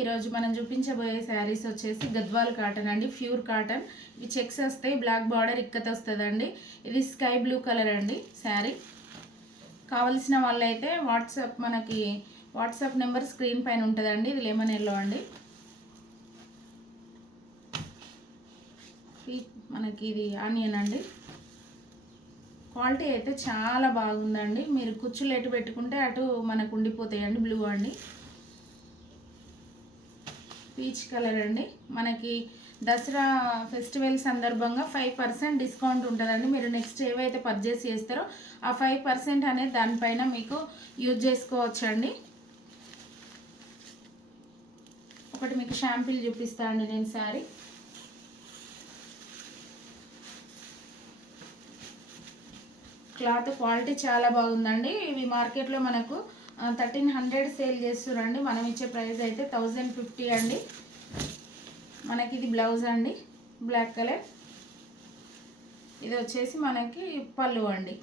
ఈరోజు మనం చూపించబోయే శారీస్ వచ్చేసి గద్వాల్ కాటన్ అండి, ప్యూర్ కాటన్. ఇవి చెక్స్ వస్తాయి, బ్లాక్ బార్డర్ ఇక్కత్ వస్తుందండి. ఇది స్కై బ్లూ కలర్ అండి శారీ. కావలసిన వాళ్ళైతే వాట్సాప్ నెంబర్ స్క్రీన్ పైన ఉంటుందండి. ఇది లెమన్ ఎల్లో అండి. మనకి ఇది ఆనియన్ అండి. క్వాలిటీ అయితే చాలా బాగుందండి. మీరు కుచ్చులు ఎటు పెట్టుకుంటే అటు మనకు ఉండిపోతాయండి. బ్లూ అండి, పీచ్ కలర్ అండి. మనకి దసరా ఫెస్టివల్ సందర్భంగా 5% డిస్కౌంట్ ఉంటుందండి. మీరు నెక్స్ట్ ఏవైతే పర్చేస్ చేస్తారో ఆ 5% అనేది దానిపైన మీకు యూజ్ చేసుకోవచ్చు అండి. ఒకటి మీకు షాంపిల్ చూపిస్తా అండి నేను శారీ. క్లాత్ క్వాలిటీ చాలా బాగుందండి. ఇవి మార్కెట్లో మనకు 1300 సేల్ చేస్తున్నారండి. మనం ఇచ్చే ప్రైస్ అయితే 1050 అండి. మనకి ఇది బ్లౌజ్ అండి, బ్లాక్ కలర్. ఇది వచ్చేసి మనకి పళ్ళు అండి.